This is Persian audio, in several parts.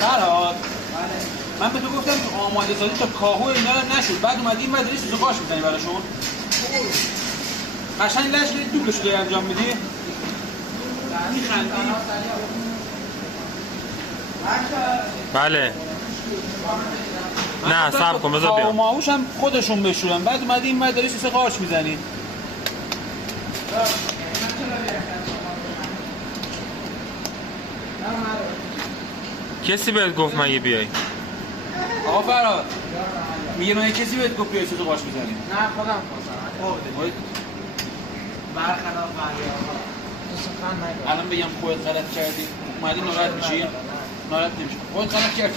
فرهاد من به تو گفتم که آماده سازی تا کاهو اینا رو نشد، بعد اومدی این مدرسه سوزو قاش میزنی براشون قشنگ لش بدید دوبلش رو انجام میدی میخندی. بله نه صبر کن بذار بیام. ماهوش هم خودشون بشورن، بعد اومدی این مدرسه سوزو قاش میزنی. کسی بهت گفت مگه بیای؟ آقا فرهاد میگه من کسی بهت گفت بیای سوزو قاش میزنی؟ نه خودم خواستم برخلاف بقیه آقا الان بگم خودت غلط کردی اومدی ناراحت میشی؟ ناراحت نمیشی. خودت غلط کردی.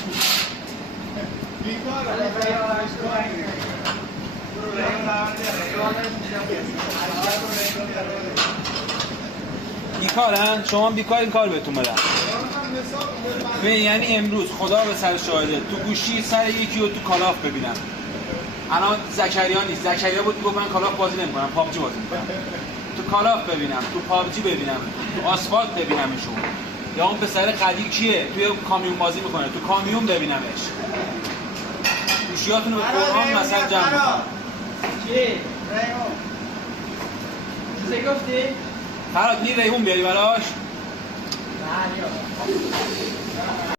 بیکارن؟ شما بیکار این کار بهتون بدن. یعنی امروز خدا به سر شاهده تو گوشی سر یکی رو تو کالاف ببینم. الان زکریا نیست، زکریا بود میگفت من کالاف بازی نمی‌کنم، پابجی بازی می‌کنم. تو کالاف ببینم، تو پابجی ببینم، تو آسفالت ببینمشون. یا اون پسر قدیر کیه؟ توی کامیون بازی میکنه، تو کامیون ببینمش. گوشیاتونو به قرآن مثلا جمع می‌کنم. چی؟ ریحون چیزی گفتی؟ فرهاد می ریحون بیاری براش؟ نه